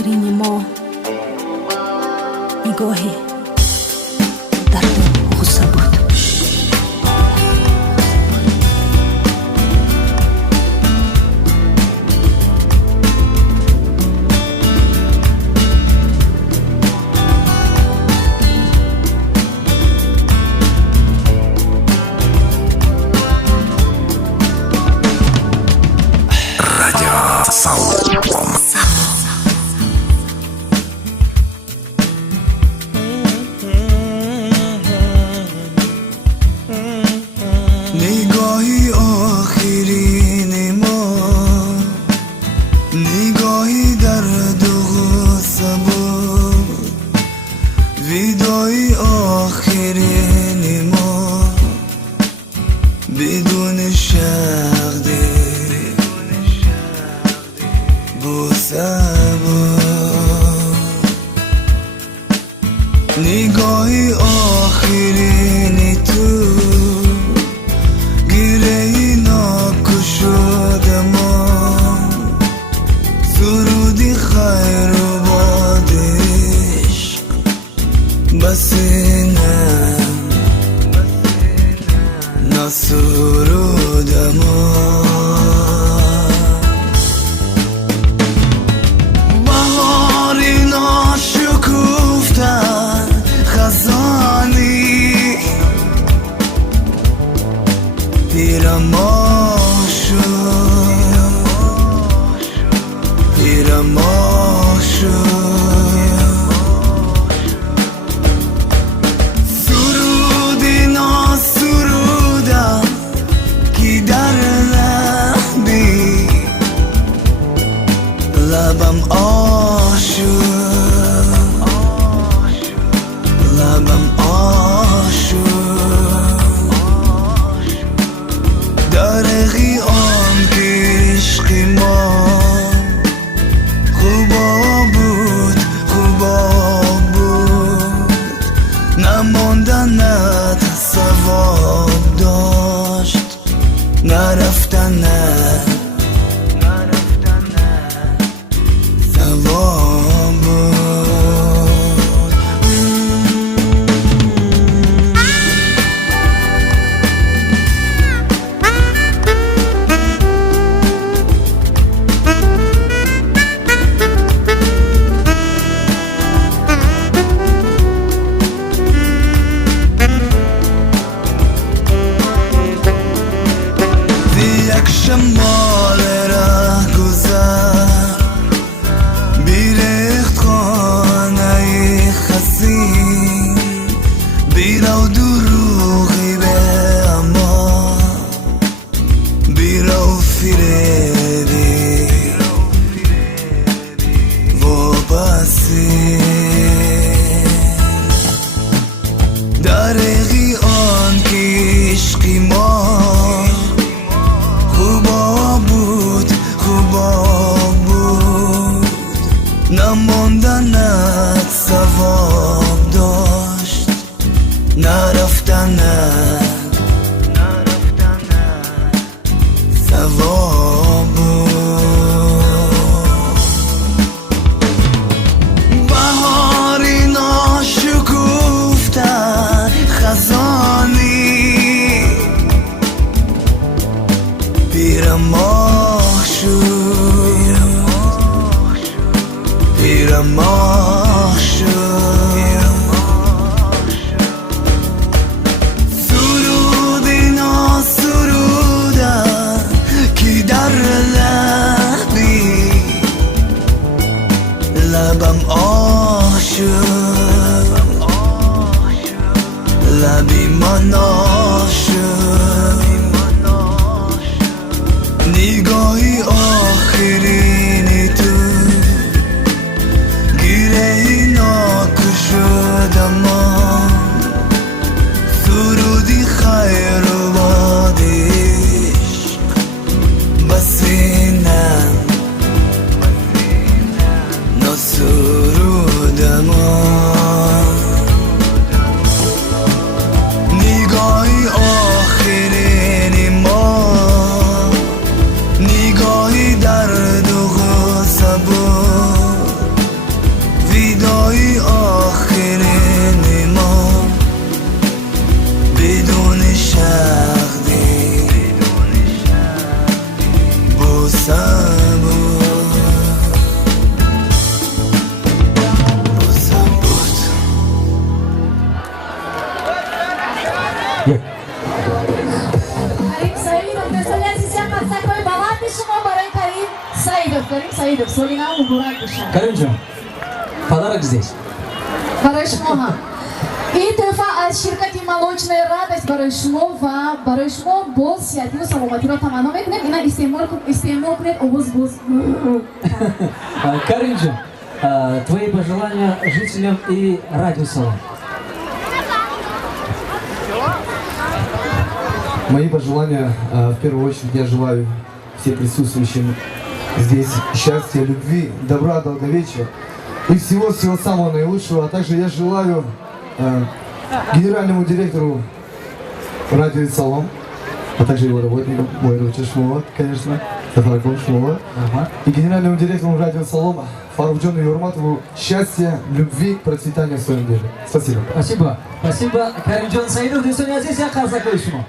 آخرین ما، نگاهی درد و غصه بود. نگاهی آخرین ما، نگاهی درد و غصه بود. ویدای آخرین ما بدون شغدی بوسه بود. نگاهی آخرین تو گیرهی ناکشاده ما، سرودی خیر و باد عشق بسینه نسرود ما. بهاری ناشکوفتن خزانی پیرماه شد، پیرماه شد. سرودی ناسرودم کی در لبی لبم آشد، لبم آشد. درقی آن که عشقی ما خوبا بود، خوبا بود. نماندنت ثواب داشت، نرفتنت ثواب بود. یک شمال ره گذر بیرخت خانه خزین، بیرو دروغی به اما بیرو فریبی وابسین. درقی آن که عشقی ما خوبا بود، خوبا بود. نماندنت ثواب داشت، نرفتنت ثواب بود. بهاری ناشکوفتن خزانی پیرماه شد، پیرماه شد. سرودی ناسرودن کی در لبی لبم آشد، لبی من آشد. نگاهی آخرین تو گیرهی ناکشاده ما، سرودی خیر و باد عشق بسینم نسرود ما. نگاهی آخرین ما، نگاهی درد و غصه بود. Karim Saidov, представляете, как такой баланс шумо барай Карим Saidov. Карим Saidov, Солина Мубурак душа. Каримджан, подарок здесь. Барай шумо. И това от ширкати молочная радость барай шумо ва барай шумо бол сиативу саломатиро таманом мекунем. Ина истемол кунед обоз боз. Каримджан, твои пожелания жителям и радиосалона. Мои пожелания, в первую очередь, я желаю всем присутствующим здесь счастья, любви, добра, долговечия и всего-всего самого наилучшего. А также я желаю генеральному директору радио «Салом», а также его работникам, Мойруча Шмова, конечно, Сафараком Шмова, и генеральному директору радио «Салом» Фарухджону Юрматову счастья, любви, процветания в своем деле. Спасибо. Спасибо. Спасибо. Каримджан Саидов, ты сегодня здесь, я Казакой Шмов.